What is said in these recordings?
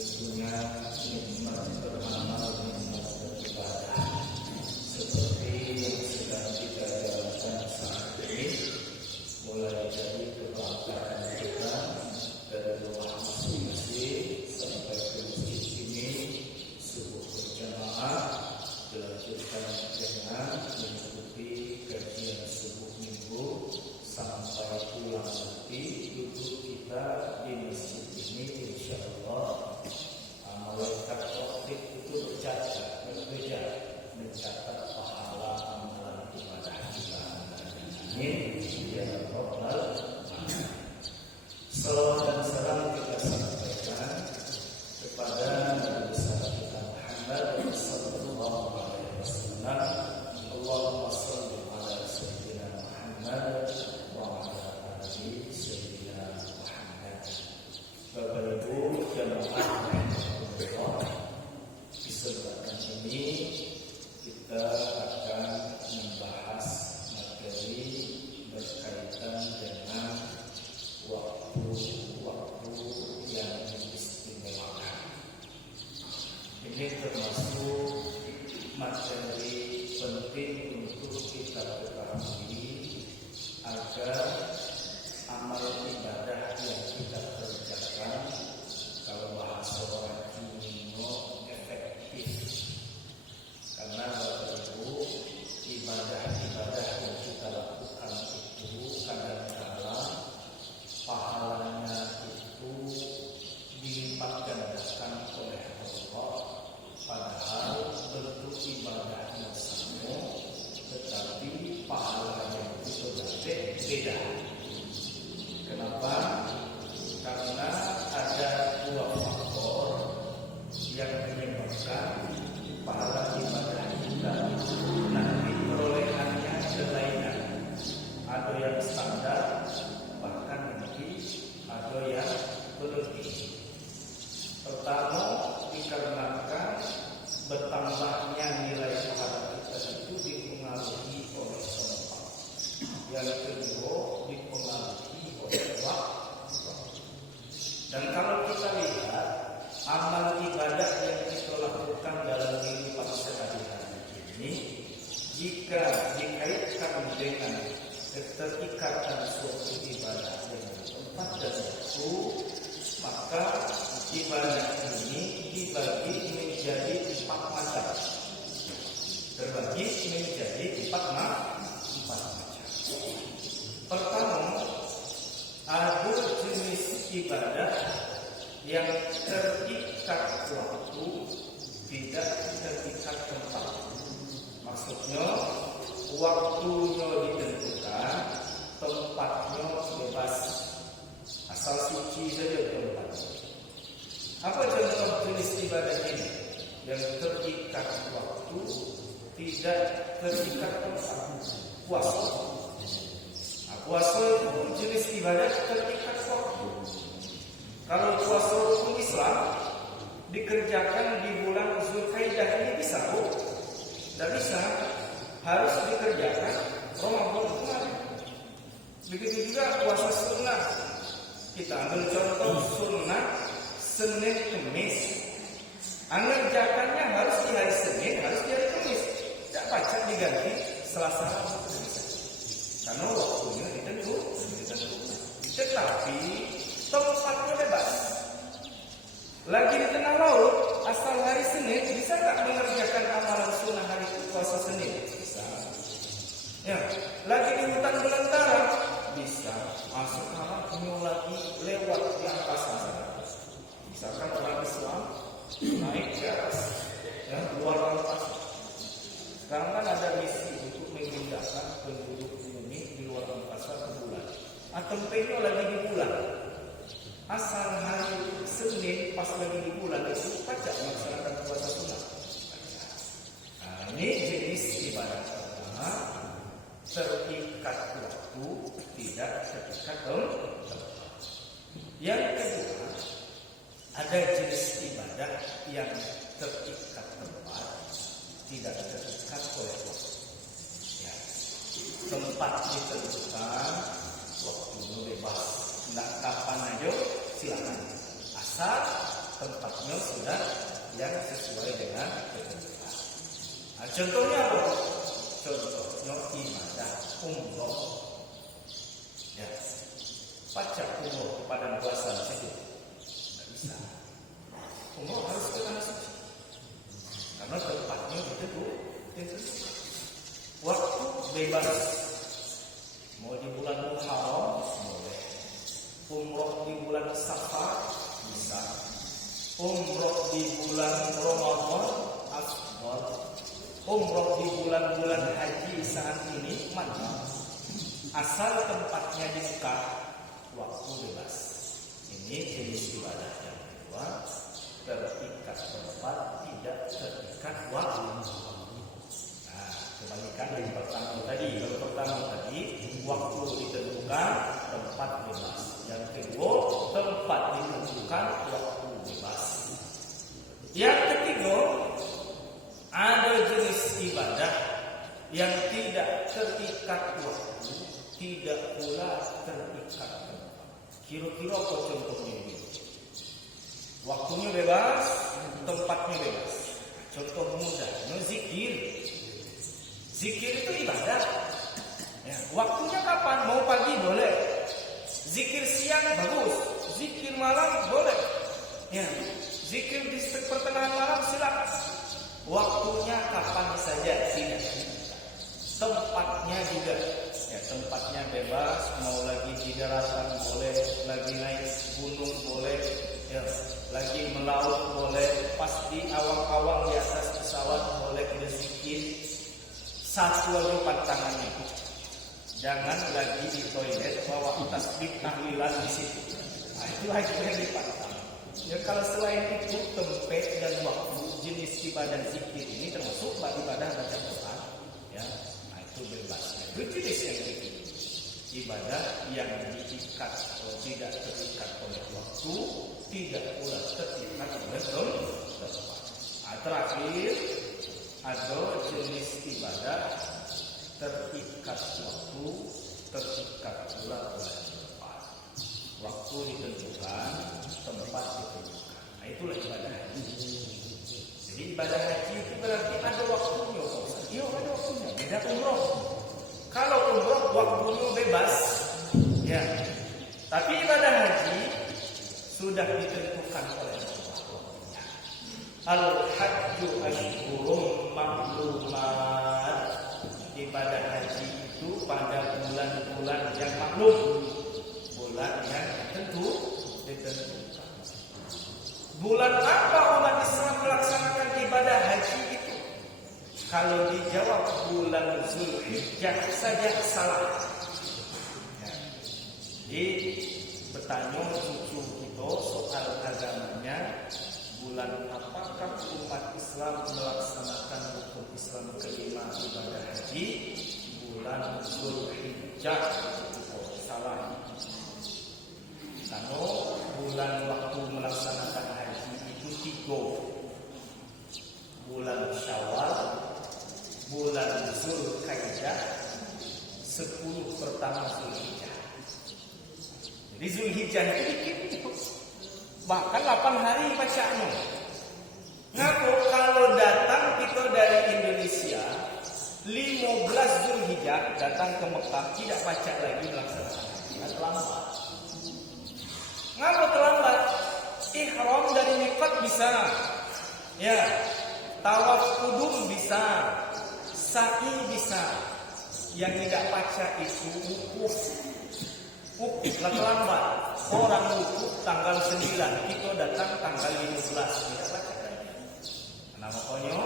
tentunya nikmat beramal, nikmat beribadah seperti yang sedang kita jalankan saat ini, mulai dari kebanggaan kita dari rumah masing-masing sampai ke masjid ini, subuh berjamaah dilanjutkan dengan mengikuti kajian subuh minggu sampai pulang nanti. Duduk kita di masjid ini insyaallah malaikat waktu itu mencatat pahala amalan ibadah kita. Amin ya rabbal alamin. Salawat dan salam kita sampaikan kepada Nabi besar kita Muhammad sallallahu alaihi wasallam. Allahumma shalli ala sayyidina Muhammad wa ala ali sayyidina Muhammad. Bapak Ibu jamaah Allah, di kesempatan ini kita akan membahas materi berkaitan dengan waktu-waktu yang istimewa. Ini termasuk materi penting untuk kita ketahui agar amal ibadah yang kita kerjakan, kalau bahasa orang Cina, efektif. Karena Bapak Ibu, ibadah-ibadah yang kita lakukan itu kadang-kadang pahalanya itu dilipat gandakan oleh Allah, padahal bentuk ibadahnya sama, tetapi pahalanya itu berbeda. Kenapa? Karena ada dua faktor yang menyebabkan pahala ibadah kita nanti perolehannya kelainan. Ada yang standar, bahkan nanti ada yang berlebih. Pertama, dikarenakan bertambahnya nilai pahala kita itu dipengaruhi oleh tempat. Yang kedua, dipengaruhi oleh waktu. Dan kalau kita lihat amal ibadah yang kita lakukan dalam kehidupan sehari-hari ini, jika dikaitkan dengan keterikatan suatu ibadah dengan tempat dan waktu, maka ibadah ini dibagi menjadi 4 macam. Terbagi menjadi 4 macam. Pertama, ada jenis ibadah yang terikat waktu, tidak terikat tempat. Maksudnya waktunya ditentukan, tempatnya bebas, asal suci saja tempatnya. Apa contoh jenis ibadah ini yang terikat waktu, tidak terikat tempat? Puasa. Puasa itu jenis ibadah terikat waktu. Kalau puasa hukum Islam dikerjakan di bulan Zulkaidah ini bisa, Bu? Tidak bisa. Harus dikerjakan Ramadan kemarin. Begitu juga puasa sunnah. Kita ambil contoh sunnah Senin Kemis. Mengerjakannya harus di hari Senin, harus di hari Kemis. Tidak pacak diganti Selasa. Karena waktunya ditentukan. Tetapi tempatnya bebas. Lagi di tengah laut, asal hari Senin, bisa tak mengerjakan amalan sunnah hari puasa Senin? Bisa. Ya, lagi di hutan belantara, bisa. Masuk malam lagi lewat di angkasa. Misalkan orang Islam naik ke atas, ya, luar angkasa. Sekarang kan ada misi untuk memindahkan penduduk bumi di luar angkasa ke bulan. Tempatnya lagi di bulan. Asal hari Senin pas lagi di bulan itu pacak melaksanakan puasa sunnah. Nah, ini jenis ibadah pertama, terikat waktu, tidak terikat tempat. Yang kedua, ada jenis ibadah yang terikat tempat, tidak terikat oleh waktu. Ya. Tempat ditentukan, waktunya bebas. Tidak kapan aja silakan. Asal tempatnya sudah yang sesuai dengan ketentuan. Nah, contohnya apa? Contohnya ibadah umroh. Ya, pacak umroh pada puasa itu tidak bisa. Umroh harus ke tanah suci karena tempatnya itu waktu bebas. Mau di bulan Muharram boleh, umroh di bulan Safar bisa, umroh di bulan Ramadan afdal, umroh di bulan-bulan haji saat ini mana, asal tempatnya di Mekah, waktu bebas. Ini jenis ibadah yang kedua, terikat tempat, tidak terikat waktu. Nah, kebalikan yang pertama tadi. Yang pertama tadi waktu ditentukan, tempat bebas. Yang kedua, tempat ditentukan, waktu bebas. Yang ketiga, ada jenis ibadah yang tidak terikat waktu, tidak pula terikat tempat. Kira-kira apa contohnya ini? Waktunya bebas, tempatnya bebas. Contoh mudah, zikir. Zikir itu ibadah. Ya, waktunya kapan? Mau pagi boleh. Zikir siang bagus. Zikir malam boleh. Ya, zikir di pertengahan malam silakan. Waktunya kapan saja, tidak. Tempatnya juga. Ya, tempatnya bebas. Mau lagi di daratan boleh, lagi naik gunung boleh, ya, lagi melaut boleh, pas di awang-awang di atas pesawat boleh berzikir. Satu aja pantangannya. Jangan lagi di toilet bawa tasbih tahlilan di situ. Nah, itu aja yang dipantang. Ya, kalau selain itu tempat dan waktu jenis ibadah zikir ini termasuk ibadah baca Quran. Ya, nah itu bebas. Itu jenis yang ketiga. Ibadah yang diikat atau tidak terikat oleh waktu, tidak pula terikat oleh tempat. Nah, terakhir ada jenis ibadah terikat waktu, terikat pula oleh tempat. Waktu ditentukan, tempat ditentukan. Nah, itulah ibadah haji. Jadi ibadah haji itu berarti ada waktunya. Iya, ada waktunya. Beda umroh. Kalau umroh waktunya bebas, ya. Tapi ibadah haji sudah ditentukan oleh Allah. Al-Hajju Ashhurum Ma'lumat. Ibadah haji itu pada bulan-bulan yang maklum, bulan yang ditentukan. Bulan apa umat Islam melaksanakan ibadah haji itu? Kalau dijawab bulan Zulhijjah saja salah. Ya. Jadi bertanya cucu kita soal agamanya, bulan apakah umat Islam melaksanakan rukun Islam kelima ibadah haji? Bulan Zulhijjah. Salah. Karena bulan waktu melaksanakan haji itu 3. Bulan Syawal, bulan Zulhijjah, 10 pertama Zulhijjah. Jadi Zulhijjah itu dikit. Bahkan 8 hari bacanya. Ngaku kalau datang kita dari Indonesia 15 Zulhijjah datang ke Mekah tidak baca lagi melaksanakan haji. Terlambat. Ngaku terlambat? Ihram dari miqat bisa. Ya. Tawaf kudum bisa. Sa'i bisa. Yang tidak baca itu wukuf. Wukuf terlambat. Orang wukuf tanggal 9, kita datang tanggal 15. Tidak baca lagi. Nah, makanya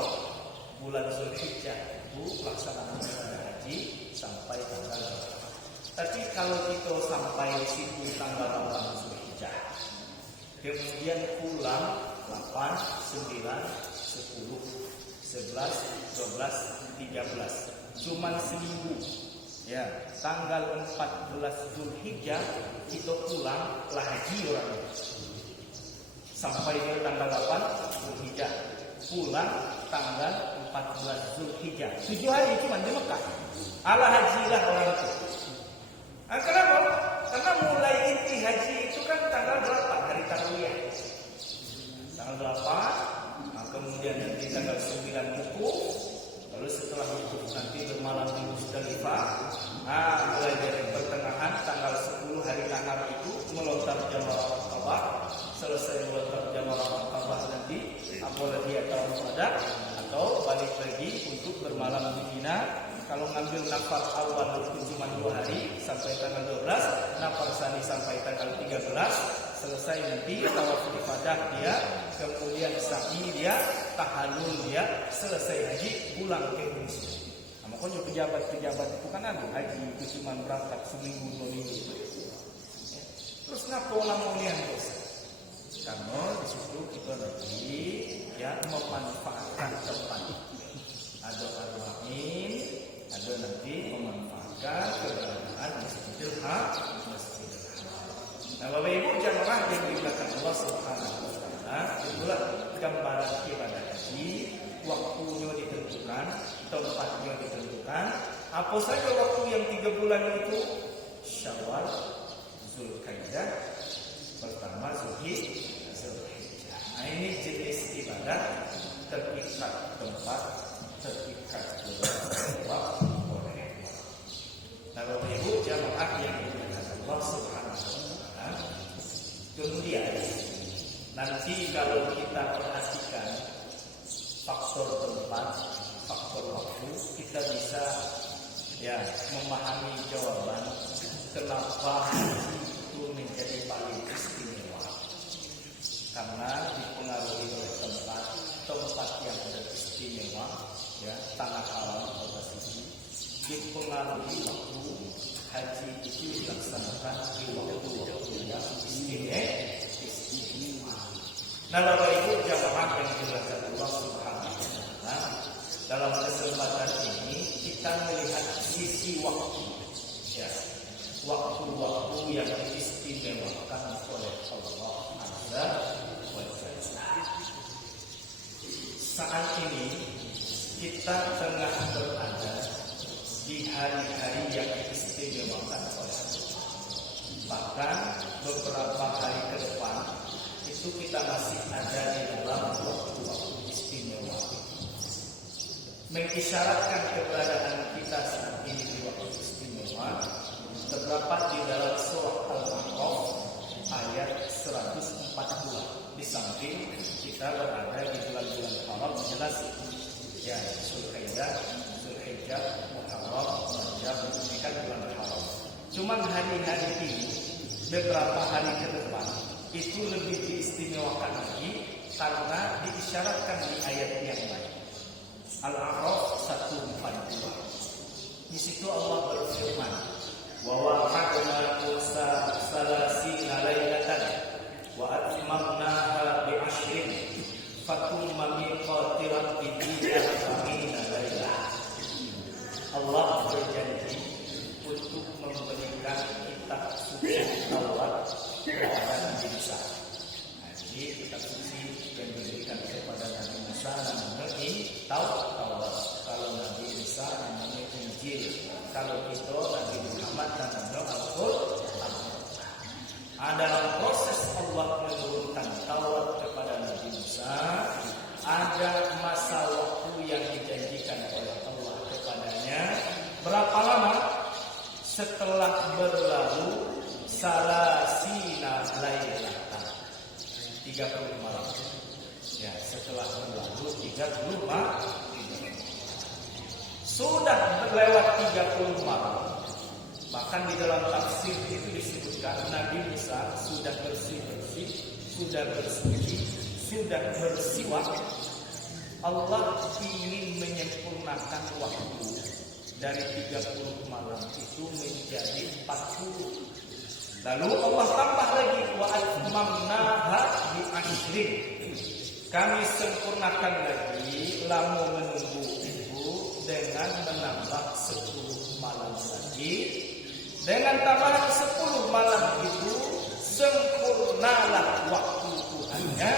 bulan Zulhijjah itu pelaksanaan ibadah haji sampai tanggal 8. Tapi kalau kita sampai di situ tanggal 8 Zulhijjah, kemudian pulang 8, 9, 10, 11, 12, 13, cuman seminggu. Ya, tanggal 14 Zulhijjah kita pulang lah haji orang sampai ke tanggal 8 Zulhijjah, pulang tanggal 14 Zulhijjah. 7 hari cuma di Mekah. Ala hajilah orang itu. Nah, kenapa? Karena mulai inti haji itu kan tanggal berapa? Hari tarwiyah. tanggal 8, nah, kemudian nanti tanggal 9 wukuf, lalu setelah wukuf nanti bermalam di Musdalifah. Nah, mulai dari pertengahan tanggal 10 hari nahar itu melontar jamrah Aqabah. Selesai melontar jamrah Aqabah nanti boleh dia tawadah atau balik lagi untuk bermalam di Mina. Kalau ngambil nafar awal itu cuma 2 hari sampai tanggal 12, nafar sani sampai tanggal 13. Selesai nanti tawaf ibadah dia, kemudian sa'i dia, tahallul dia, selesai haji pulang ke Indonesia. Nah, makanya pejabat-pejabat itu kan ada haji itu cuma berangkat seminggu 2 minggu. Terus ngapa orang mau lihat dosa? Karena di situ kita lagi ya memanfaatkan tempat itu. Ada amin, ada nanti memanfaatkan keberadaan Masjidil Haram. Nah, Bapak Ibu jamaah yang dimuliakan Allah Subhanahu wa taala, itulah gambaran ibadah haji, waktunya ditentukan, tempatnya ditentukan. Apa saja waktu yang 3 bulan itu? Syawal, Zulkaidah, pertama Zulhijjah. Nah, ini jenis ibadah terikat tempat, terikat waktu oleh Allah. Nah, Bapak Ibu jamaah yang dimuliakan Allah Subhanahu wa taala, kemudian nanti kalau kita perhatikan faktor tempat, faktor waktu, kita bisa ya memahami jawaban kenapa itu menjadi paling istimewa. Karena dipengaruhi oleh tempat yang beristimewa, ya, tanah haram pada sisi, dipengaruhi waktu haji itu dilaksanakan di waktu yang istimewa. Nah, Bapak Ibu jamaah yang dimuliakan Allah Subhanahu wa taala, dalam kesempatan ini kita melihat sisi waktu, ya, waktu-waktu yang diistimewakan oleh Allah Azza wa Jalla. Saat ini kita tengah berada di hari-hari yang diistimewakan oleh Allah. Bahkan beberapa hari ke depan itu kita masih ada di dalam waktu-waktu istimewa, mengisyaratkan keberadaan kita saat ini di waktu istimewa. Terdapat di dalam surah Al-A'raf ayat 140. Di samping kita berada di bulan-bulan haram, jelas ya, Zulkaidah, Zulhijjah, Muharram, Rajab, ini kan bulan haram. Cuman hari-hari ini, beberapa hari ke depan itu lebih diistimewakan lagi karena diisyaratkan di ayat yang lain. Al-A'raf 142. Di situ Allah berfirman, wa wa'adna Musa 30 lailatan wa atmamnaha bi 'ashrin fatumma miqati rabbina 40 lailah. Allah berjanji untuk memberikan kitab suci Taurat kepada Nabi Musa. Nah, jadi kitab suci yang diberikan kepada Nabi Musa namanya Taurat. Kalau Nabi Musa namanya Injil. Kalau kita Nabi Muhammad namanya Al-Qur'an. Dalam proses Allah menurunkan Taurat kepada Nabi Musa, ada masa waktu yang dijanjikan oleh Allah kepadanya. Berapa lama? Setelah berlalu salasina lailatan, 30 malam. Ya, setelah berlalu 30 malam. Sudah lewat 30 malam. Bahkan di dalam tafsir itu disebutkan Nabi Musa sudah bersih-bersih, sudah bersuci, sudah bersiwak. Allah ingin menyempurnakan waktu dari 30 malam itu menjadi 40. Lalu Allah tambah lagi wa atmamnaha bi 'ashrin. Kami sempurnakan lagi lamu menunggu ibu dengan menambah 10 malam lagi. Dengan tambahan 10 malam itu sempurnalah waktu Tuhannya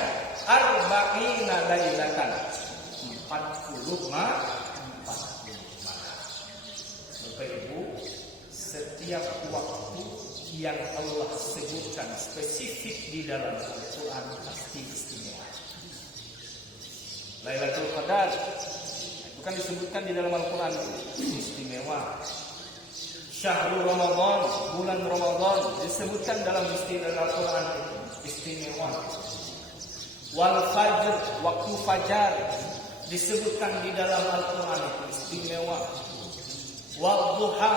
arba'ina lailatan, 40 malam. Bapak Ibu, setiap waktu yang Allah sebutkan spesifik di dalam Al-Quran pasti istimewa. Lailatul Qadar itu kan disebutkan di dalam Al-Quran, istimewa. Syahrul Ramadan, bulan Ramadan disebutkan dalam istilah Al-Quran, istimewa. Wal fajr, waktu fajar disebutkan di dalam Al-Quran, istimewa. Wal duha,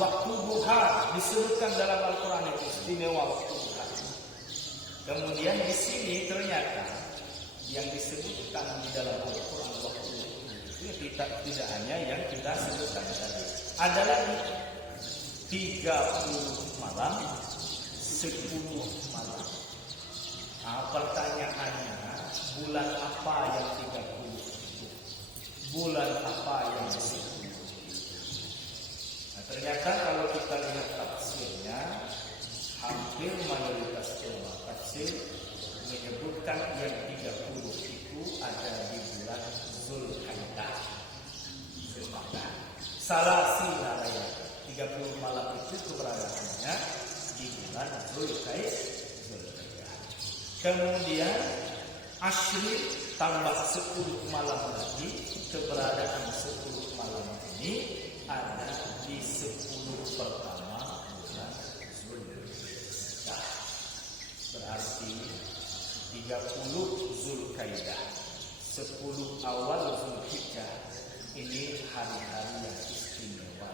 waktu duha disebutkan dalam Al-Quran, istimewa waktu duha. Kemudian di sini ternyata yang disebutkan di dalam Al-Quran waktu itu tidak hanya yang kita sebutkan tadi. Ada lagi 30 malam, 10 malam. Pertanyaannya, bulan apa yang 30 itu? Bulan apa yang 10? Nah, ternyata kalau kita lihat tafsirnya, hampir mayoritas ulama tafsir menyebutkan yang 30 itu ada di bulan Zulkaidah. Salah silah ya. 30 malam itu keberadaannya di bulan Zulkaidah. Kemudian Ashri tambah 10 malam lagi, keberadaan 10 malam ini ada di 10 pertama bulan Zulkaidah. Berarti 30 Zulkaidah, 10 awal Zulhijjah, ini hari-hari yang istimewa,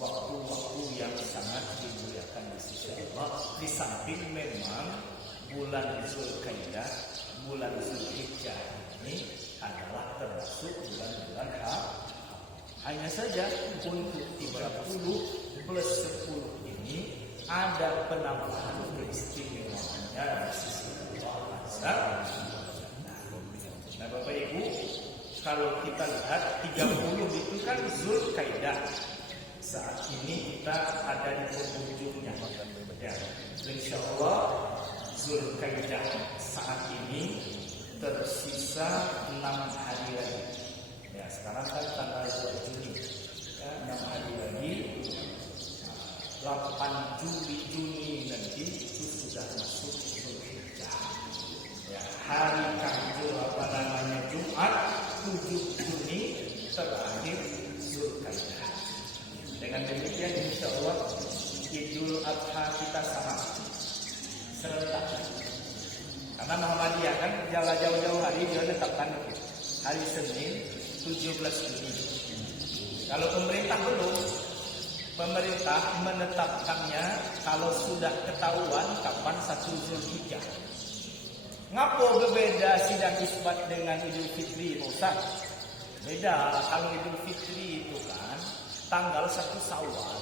waktu-waktu yang sangat dimuliakan di sisi Allah. Di samping memang bulan Zulkaidah, bulan Zulhijjah ini adalah termasuk bulan-bulan hanya saja untuk 30 plus 10 ini ada penambahan keistimewaannya di sisi Allah. Nah, Bapak Ibu, kalau kita lihat 30 itu kan Zulkaidah. Saat ini kita ada di penghujungnya. Ya, insya Allah Zulkaidah saat ini tersisa 6 hari lagi. Ya, sekarang kan tanggal 2 Juni. Ya, 6 hari lagi. 8 Juni nanti itu sudah masuk Zulhijjah. Ya, hari Jumat 7 Juni terakhir Zulkaidah. Dengan demikian insya Allah Idul Adha kita sama serentak. Karena Muhammadiyah kan jauh-jauh hari dia tetapkan hari Senin 17 Juni. Kalau pemerintah belum, pemerintah menetapkannya kalau sudah ketahuan kapan 1 Zulhijjah. Ngapo berbeda sidang isbat dengan Idul Fitri, Ustaz? Beda. Kalau Idul Fitri itu kan tanggal 1 Syawal.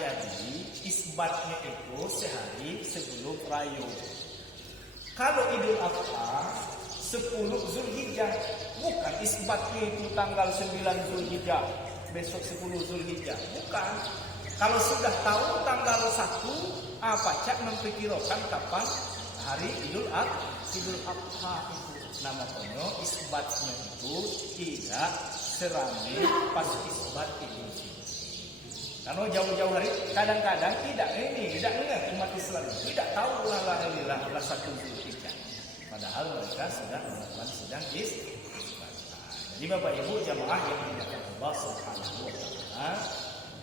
Jadi isbatnya itu sehari sebelum Rayo. Kalau Idul Adha 10 Zulhijjah, bukan isbatnya itu tanggal 9 Zulhijjah, besok 10 Zulhijjah, bukan. Kalau sudah tahu tanggal 1, Cak memperkirakan kapan hari Idul Adha itu. Namanya isbatnya itu tidak seramai pas isbat Idul Fitri. Karena jauh-jauh hari kadang-kadang tidak ingat umat Islam tidak tahu lah 1 Zulhijjah. Padahal mereka sedang melakukan isbat. Jadi Bapak Ibu jamaah yang dimuliakan Allah Subhanahu wa taala,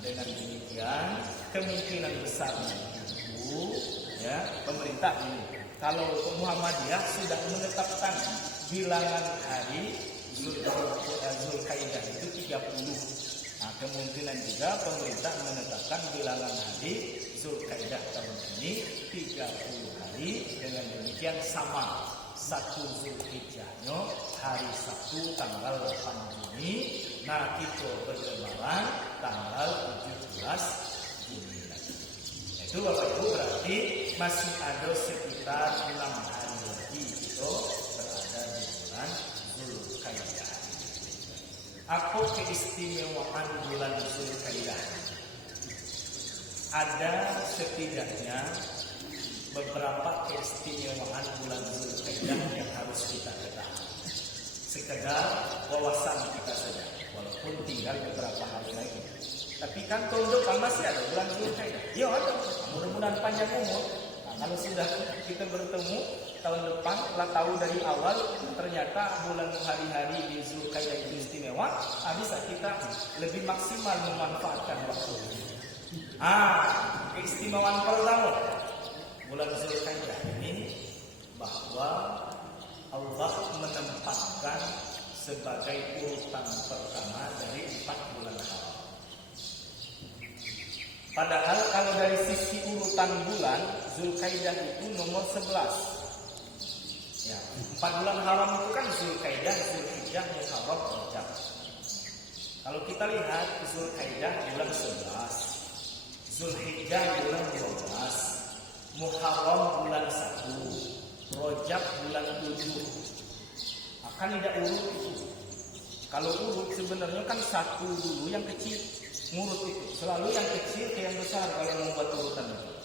dengan demikian kemungkinan besar itu ya pemerintah ini kalau Muhammadiyah sudah menetapkan bilangan hari Zulkaidah itu 30. Nah, kemungkinan juga pemerintah menetapkan bilangan hari Zulkaidah tahun ini 30 hari. Dengan demikian sama 1 Zulhijjahnya hari Sabtu tanggal 8 Juni. Nah, kita berlebaran tanggal 17 Juni lagi. Itu Bapak Ibu berarti masih ada sekitar 6 hari lagi kita berada di bulan Zulkaidah. Apa keistimewaan bulan Zulkaidah? Ada setidaknya beberapa keistimewaan bulan Zulkaidah yang harus kita ketahui. Sekedar wawasan kita saja, walaupun tinggal beberapa hari lagi. Tapi kan tahun depan masih ada bulan Zulkaidah. Ya ada, mudah-mudahan panjang umur. Nah, kalau sudah kita bertemu tahun depan lah tahu dari awal ternyata bulan hari-hari di Zulkaidah itu istimewa, bisa kita lebih maksimal memanfaatkan waktu. Keistimewaan pertama bulan Zulkaidah ini bahwa Allah menempatkan sebagai urutan pertama dari 4 bulan haram. Padahal kalau dari sisi urutan bulan, Zulkaidah itu nomor 11. Ya, 4 bulan haram itu kan Zulkaidah, Zulhijjah, Muharram, Rajab. Kalau kita lihat Zulkaidah bulan 11, Zulhijjah bulan 12, Muharram bulan 1, Rajab bulan 7. Akan tidak urut itu. Kalau urut sebenarnya kan 1 dulu yang kecil. Ngurut itu selalu yang kecil ke yang besar kalau membuat urutan itu.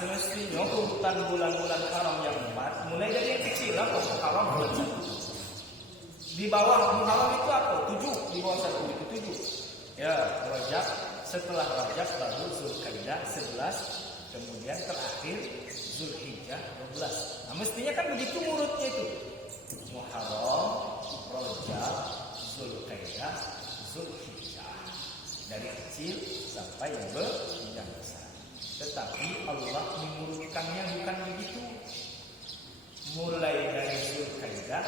Semestinya urutan bulan-bulan haram yang 4 mulai dari yang kecil apa? Haram bulan 1. Di bawah Muharram itu apa? 7, di bawah 1 itu 7. Ya, Rajab, setelah Rajab baru Zulkaidah 11, kemudian terakhir Zulhijjah 12. Mestinya kan begitu urutnya itu. Muharram, Rajab, Zulkaidah, Zulhijjah. Dari kecil sampai yang besar. Tetapi Allah mengurutkannya bukan begitu. Mulai dari Zulkaidah,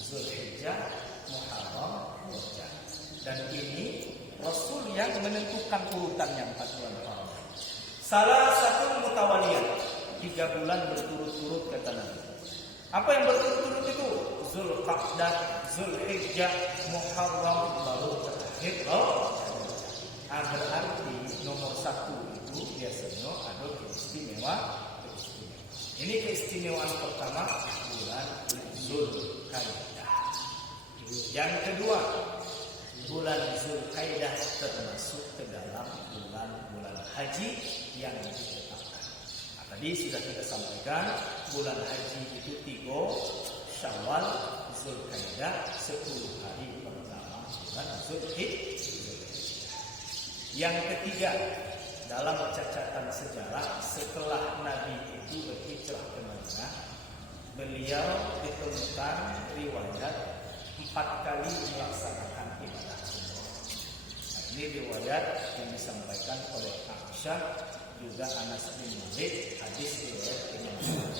Zulhijjah, Muharram, Rajab. Dan ini Rasul yang menentukan urutan yang 4 bulan haram. Salah satu mutawaliyah, 3 bulan berturut-turut kata Nabi. Apa yang berturut-turut itu? Zulqa'dah, Zulhijjah, Muharram, baru terakhir berarti nomor 1 itu biasanya ada keistimewa. Ini keistimewaan pertama bulan Zulkaidah. Yang kedua, bulan Zulkaidah termasuk ke dalam bulan haji yang ditetapkan. Tadi sudah kita sampaikan bulan haji itu 3 Syawal, Zulkaidah, 10 hari pertama bulan Zulhijjah. Yang ketiga, dalam catatan sejarah setelah Nabi itu berhijrah ke Madinah, beliau ditemukan riwayat 4 kali melaksanakan ibadah umrah. Ini riwayat yang disampaikan oleh Aisyah juga Anas bin Malik, hadis riwayat Imam Bukhari.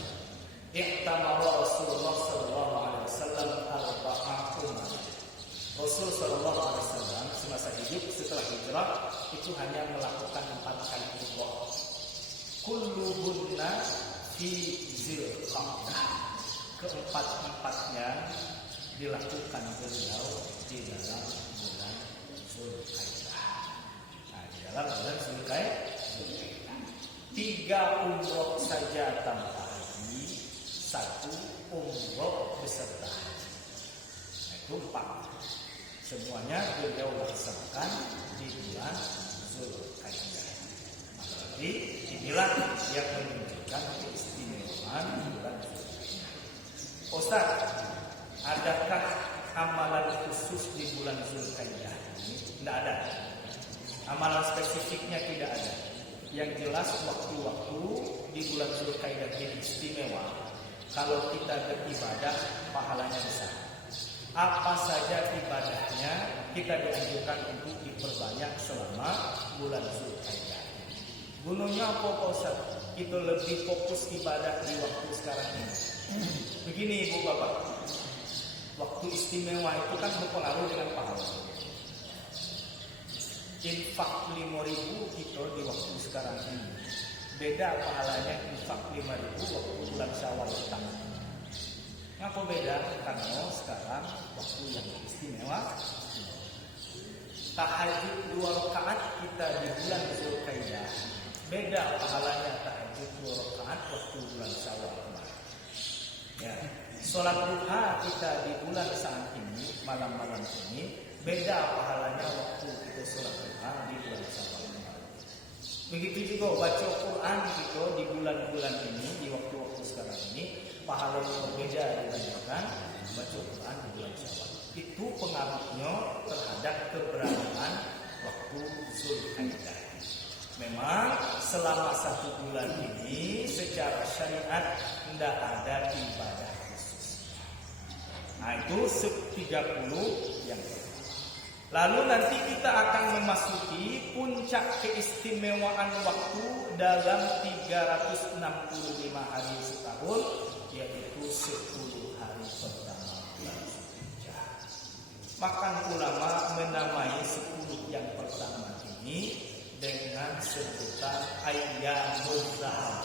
Ihtamara Rasulullah sallallahu alaihi wasallam arba'a umrah. Rasul sallallahu alaihi wasallam semasa hidup setelah hijrah itu hanya melakukan 4 kali umrah. Kulluhunna fi Zulqa'dah. Keempat-empatnya dilakukan beliau di dalam bulan Zulkaidah. Di dalam bulan Zulkaidah. 3 umrah saja tanpa haji, 1 umrah beserta haji. Itu 4. Semuanya beliau laksanakan di bulan Zulkaidah. Jadi inilah yang menunjukkan keistimewaan bulan Zulkaidah. Ustaz, adakah amalan khusus di bulan Zulkaidah ini? Tidak ada. Amalan spesifiknya tidak ada. Yang jelas waktu-waktu di bulan Zulkaidah ini istimewa. Kalau kita beribadah, pahalanya besar. Apa saja ibadahnya kita dianjurkan untuk diperbanyak selama bulan Zulkaidah. Gunanya apa Ustaz? Kita lebih fokus ibadah di waktu sekarang ini. Begini Ibu Bapak, waktu istimewa itu kan berpengaruh dengan pahala. Infak 5.000 kita di waktu sekarang ini beda pahalanya infak 5.000 waktu bulan Syawal datang. Apa beda? Karena sekarang waktu yang istimewa. Tahajud 2 rakaat kita di bulan Zulkaidah beda pahalanya tahajud 2 rakaat waktu bulan Syawal kemarin. Ya, sholat duha kita di bulan saat ini, malam-malam ini beda pahalanya waktu kita sholat duha di bulan Syawal kemarin. Begitu juga baca Quran kita di bulan-bulan ini, di waktu-waktu sekarang ini pahalanya berbeda dibandingkan baca Quran di bulan Syawal. Itu pengaruhnya terhadap keberanian waktu Zulkaidah. Memang selama 1 bulan ini secara syariat tidak ada ibadah khusus. Nah itu 30 yang pertama. Lalu nanti kita akan memasuki puncak keistimewaan waktu dalam 365 hari setahun, yaitu 10 hari pertama bulan Zulhijjah. Maka ulama menamai 10 yang pertama ini dengan sebutan Ayyamul Zahab,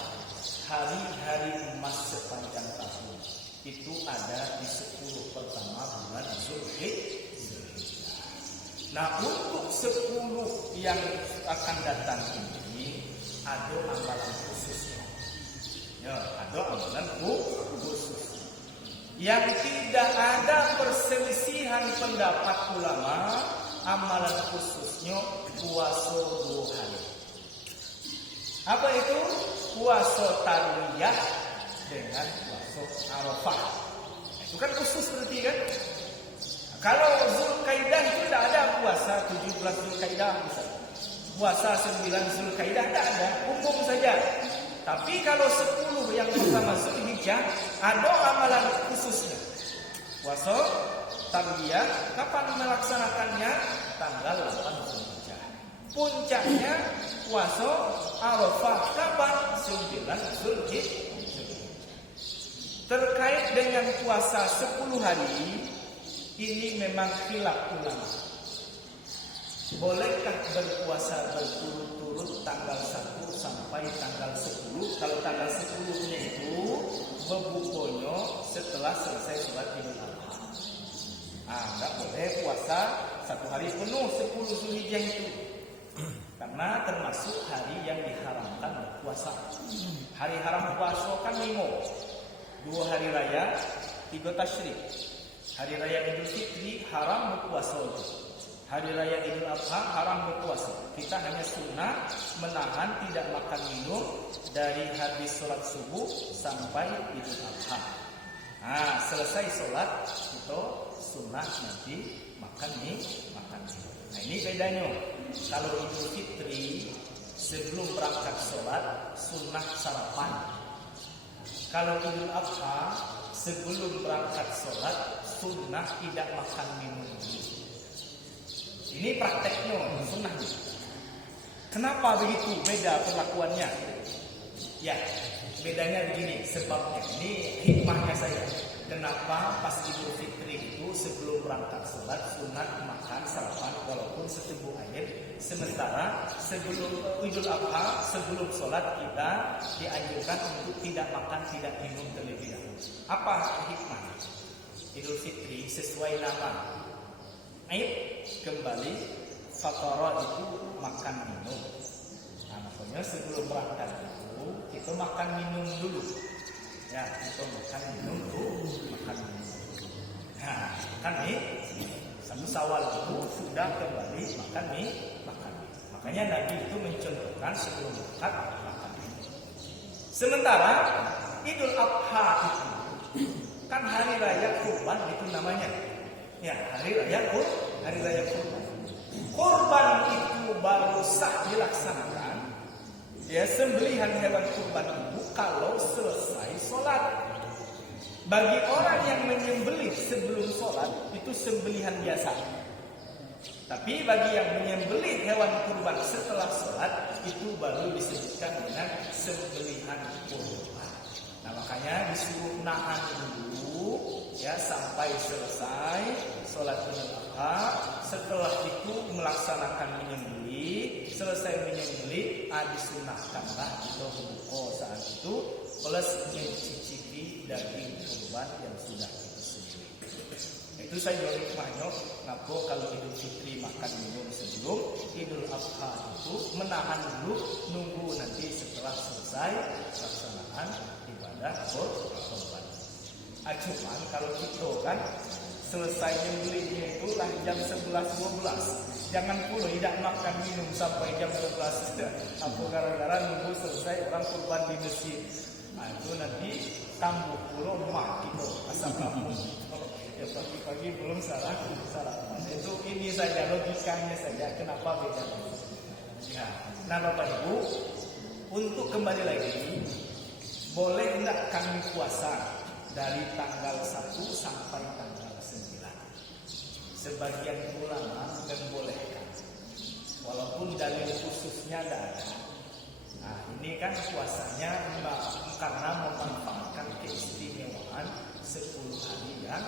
hari-hari emas sepanjang tahun. Itu ada di 10 pertama bulan Zulhijjah. Nah untuk 10 yang akan datang ini ada amalan khususnya. Ya, ada amalan khusus. Yang tidak ada perselisihan pendapat ulama, amalan khususnya puasa 2 hari. Apa itu? Puasa Tarwiyah dengan puasa Arafah. Itu kan khusus berarti kan? Kalau Zulkaidah itu tidak ada puasa 17 Zulkaidah misalnya. Puasa 9 Zulkaidah tidak ada, umum saja. Tapi kalau 10 yang pertama Zulhijjah ada amalan khususnya. Puasa Tarwiyah, kapan melaksanakannya? Tanggal 8 Zulhijjah. Puncaknya puasa Arafah, kapan? 9 Zulhijjah. Terkait dengan puasa 10 hari, ini memang khilaf ulama. Bolehkah berpuasa berturut-turut tanggal 1 sampai tanggal 10? Kalau tanggal 10-nya itu berbukanya setelah selesai sholat Idul Adha. Enggak boleh puasa 1 hari penuh 10 Zulhijjah itu. Karena termasuk hari yang diharamkan berpuasa. Hari haram puasa kan 5. 2 hari raya, 3 tasyrik. Hari raya Idul Fitri haram berpuasa. Hari raya Idul Adha haram berpuasa. Kita hanya sunnah menahan tidak makan minum dari habis sholat subuh sampai Idul Adha. Nah, selesai sholat itu sunnah nanti makan minum. Nah ini bedanya. Kalau Idul Fitri sebelum berangkat sholat sunnah sarapan. Kalau Idul Adha sebelum berangkat sholat sunnah tidak makan minum. Ini prakteknya, sunnahnya. Kenapa begitu beda perlakuannya? Ya, bedanya begini sebabnya. Ini hikmahnya saya. Kenapa pas Idul Fitri itu sebelum berangkat sholat sunnah makan sarapan walaupun seteguh air. Sementara sebelum Idul Adha sebelum sholat kita dianjurkan untuk tidak makan tidak minum terlebih dahulu. Apa hikmahnya? Idul Fitri sesuai nama. Aib kembali fatara itu makan minum. Nah, makanya sebelum berangkat itu kita makan minum dulu. Ya, kita makan minum dulu, makan minum. Nah, kan nih 1 Syawal itu sudah kembali makan minum. Makanya Nabi itu mencontohkan sebelum berangkat makan minum. Sementara Idul Adha itu kan hari raya kurban itu namanya. Ya, hari raya kurban. Kurban itu baru sah dilaksanakan. Ya, sembelihan hewan kurban itu kalau selesai sholat. Bagi orang yang menyembelih sebelum sholat itu sembelihan biasa. Tapi bagi yang menyembelih hewan kurban setelah sholat itu baru disebutkan dengan sembelihan kurban. Nah makanya disuruh nahan dulu ya sampai selesai sholat Idul Adha. Setelah itu melaksanakan menyembelih. Selesai menyembelih disunahkanlah kita berbuka saat itu plus mencicipi daging kurban yang sudah kita sembelih. Itu saya hikmahnya ngapa kalau Idul Fitri makan minum sebelum Idul Adha itu menahan dulu nunggu nanti setelah selesai pelaksanaan ibadah kurban. Cuman kalau kita kan selesai nyembelihnya itu lah jam 11-12. Jangan pula tidak makan minum sampai jam 12. Apa gara-gara nunggu selesai orang kurban di masjid. Nah itu nanti tambah pula mak kita asam lambung. Ya pagi-pagi belum sarapan. Itu ini saja logikanya saja kenapa beda. Ya. Nah Bapak Ibu, untuk kembali lagi, boleh enggak kami puasa dari tanggal 1 sampai tanggal 9? Sebagian ulama membolehkan, walaupun dalil khususnya tidak ada. Nah ini kan puasanya karena memanfaatkan keistimewaan 10 hari yang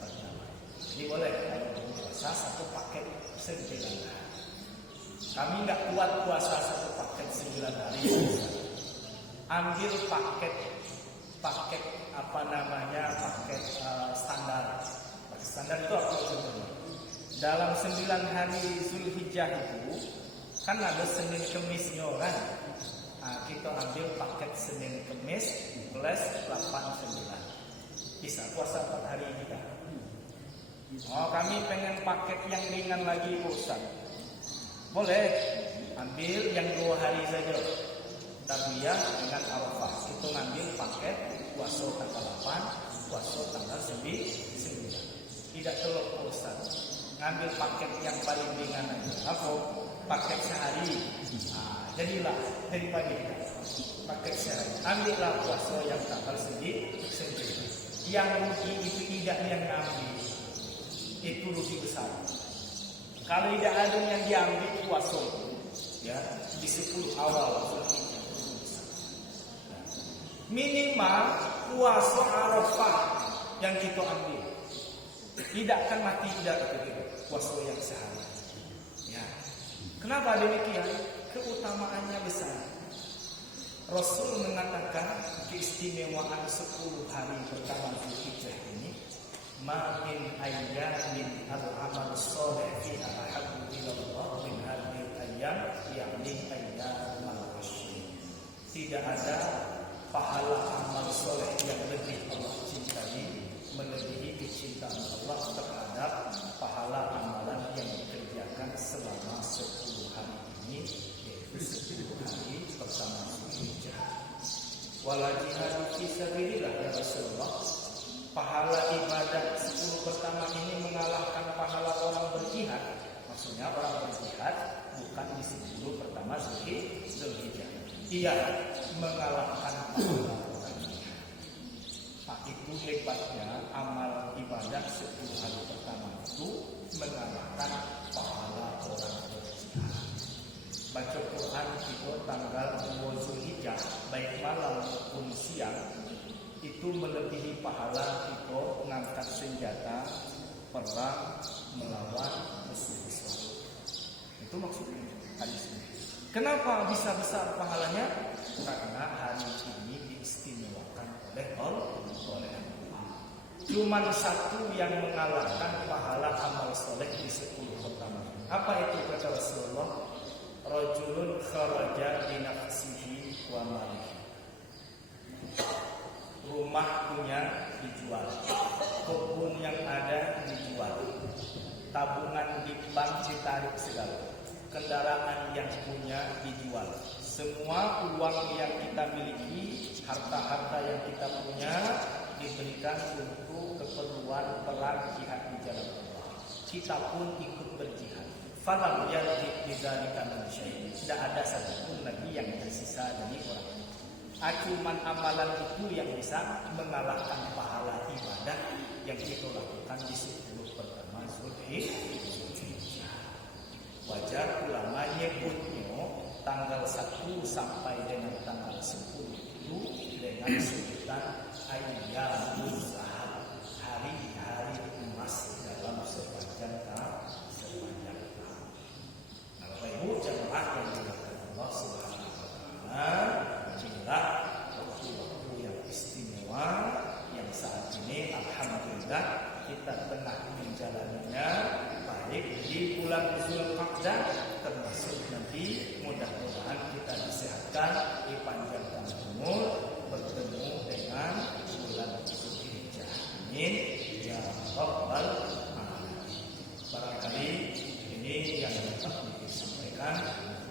pertama. Jadi boleh kalau puasa satu paket 9 hari. Kami nggak kuat puasa satu paket 9 hari. Ambil paket apa namanya, paket standar. Paket standar itu apa contohnya? Dalam 9 hari Zulhijjah itu kan ada Senin Kemisnya kan? Nah, kita ambil paket Senin Kemis plus 8-9. Bisa puasa 4 hari juga. Oh, kami pengen paket yang ringan lagi Ustaz. Boleh ambil yang 2 hari saja. Tarbiyah dengan Arafah. Kita ngambil paket puasa tanggal 8, puasa tanggal 9. Tidak telur Ustaz. Ngambil paket yang paling ringan aja. Apa? Paket sehari. Nah, jadilah dari pagi paket sehari. Ambillah puasa yang tanggal 9. Yang rugi itu tidak yang ngambil. Itu rugi besar. Kalau tidak ada yang diambil puasa ya di 10 awal minimal puasa Arafah yang kita ambil tidak akan mati tidak puasa yang sehari. Ya. Kenapa demikian? Keutamaannya besar. Rasul mengatakan keistimewaan 10 hari pertama Zulhijjah ini, ma min ayyamin al-amal shalih fiha ahabbu ila Allah min hadhihi al-ayyam yakni ayyamul ashri. Tidak ada pahala amal soleh yang lebih Allah cintai melebihi kecintaan Allah terhadap pahala amalan yang dikerjakan selama 10 hari ini, yaitu 10 hari bersama Zulhijjah. Wala jihadu fi sabilillah ya Rasulullah. Pahala ibadah 10 pertama ini mengalahkan pahala orang berjihad. Maksudnya orang berjihad bukan di 10 pertama Zulhijjah. Ia mengalahkan pahala orang jihad. Nah, itu hebatnya amal ibadah 10 hari pertama itu mengalahkan pahala orang berjihad. Baca Quran itu tanggal 2 Zulhijjah, baik malam maupun siang, itu melebihi pahala kita mengangkat senjata perang melawan musuh Islam. Itu maksudnya hadis ini. Kenapa bisa besar pahalanya? Karena hari ini diistimewakan oleh Allah. Cuman satu yang mengalahkan pahala amal soleh di 10 pertama. Apa itu kata Rasulullah? Rajulun kharaja bi nafsihi wa malihi. Rumah punya dijual, kebun yang ada dijual, tabungan di bank ditarik segala, kendaraan yang punya dijual, semua uang yang kita miliki, harta-harta yang kita punya diberikan untuk keperluan perang jihad di jalan Allah. Kita pun ikut berjihad. Falam yalhi bidzalika min syai'. Tidak ada satupun lagi yang tersisa dari orang. Cuman amalan itu yang bisa mengalahkan pahala ibadah yang kita lakukan di 10 pertama Zulhijjah. Wajar ulama nyebutnya tanggal 1 sampai dengan tanggal 10 itu dengan sebutan ayyamul zahab, hari-hari emas dalam sepanjang tahun. Nah, Bapak Ibu jemaah yang dimuliakan Allah Subhanahu wa taala, inilah waktu-waktu yang istimewa yang saat ini alhamdulillah kita tengah menjalaninya, baik di bulan Zulqa'dah termasuk nanti mudah-mudahan kita disehatkan, dipanjangkan umur, bertemu dengan bulan Zulhijjah. Amin ya rabbal alamin. Barangkali ini yang dapat disampaikan,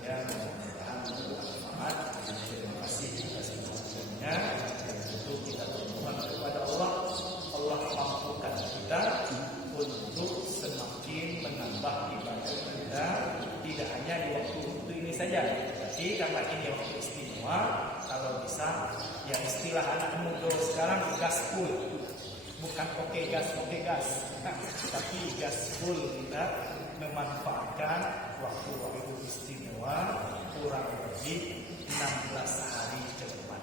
ya mudah-mudahan bermanfaat. Terima kasih atas perhatiannya, dan tentu kita berdoa kepada Allah mampukan kita untuk semakin menambah ibadah kita, tidak hanya di waktu ini karena ini waktu istimewa, kalau bisa ya istilah anak muda sekarang gaspol, bukan oke gas, tapi gaspol, kita memanfaatkan waktu istimewa kurang lebih 16 hari ke depan.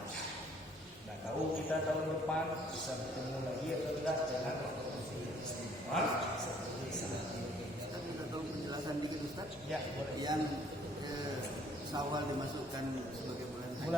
Nah, tahu kita tahun depan bisa bertemu lagi atau tidak dengan waktu istimewa seperti saat ini. Kita minta tahu penjelasan dikit Ustaz. Ya, boleh. Yang Syawal dimasukkan sebagai bulan haji.